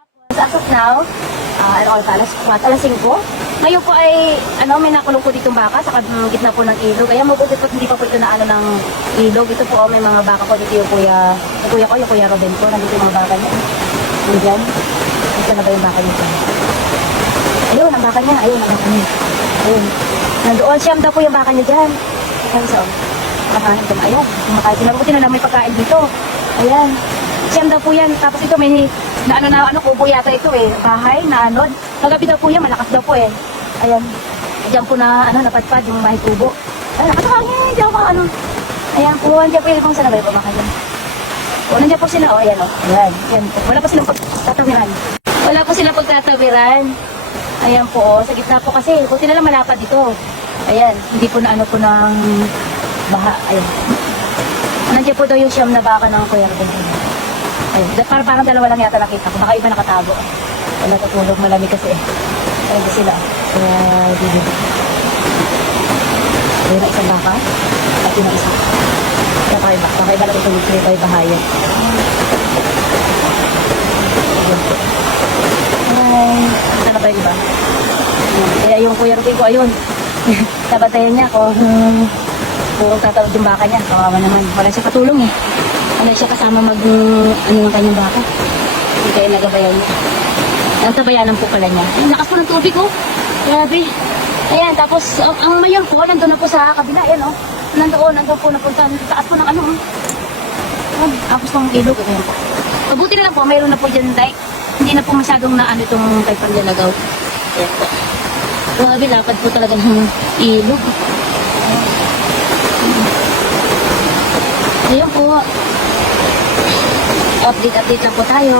As of now, alas 5. Ngayon po ay, may nakulong po ditong baka sa gitna po ng ilog. Kaya mabuti po hindi pa po ito na ng ilog. Ito po, may mga baka po dito yung kuya Robin po. Nandito yung mga baka niya. Nandyan. Ito na ba yung baka niya? Ayun, ang baka niya. Ayun. Nandoon, siyam daw po yung baka niya dyan. Ayun, so. Ayan, kumakain sila. Buti na lang may pagkain dito. Ayan. Siyam daw po yan. Tapos ito may kubo yata ito bahay na anod. Kagabi daw po yan, malakas daw po Ayan. Diyan po na napadpad yung bahay kubo. Ay, nakatangin, diyan po Ayan po, diyan po yung kung saan na ba yung pamakain dyan. Nandiyan po sila, ayan Ayan, yan po. Wala po silang pagtatawiran. Ayan po, sa gitna po kasi, buti na lang malapad dito. Ayan, hindi po na po ng baha. Ayan. Nandiyan po daw yung siyam na baka ng Kuya Robin. Ayun, parang dalawa lang yata nakita ko. Baka iba nakatago. Wala tutulog, malamig kasi Ayun po sila. Ayun na isang baka. At yun ang isa. Baka iba lang tutulog sila iba bahayan. Ayun po. Sana ba yun ba? Kaya yung Kuya Robin ko, ayun. Nabantayan niya kung tatawid yung baka niya. Kawawa naman. Wala siya katulong Wala siya kasama ng kanyang baka. Hindi kaya nagabayan niya. Nagtabayanan po pala niya. Ay, lakas po ng tubig Grabe. Ayan, tapos ang mayor po, nandun na po sa kabila. Ayan Nandun po napunta. Taas po ng tapos ng ilog. Ayan po. Mabuti na lang po, mayroon na po dyan dike. Hindi na po masyadong itong kay Panlalagaw. Ayan po. Grabe, lapad po talaga ng ilog. Ayan po. Update lang po tayo.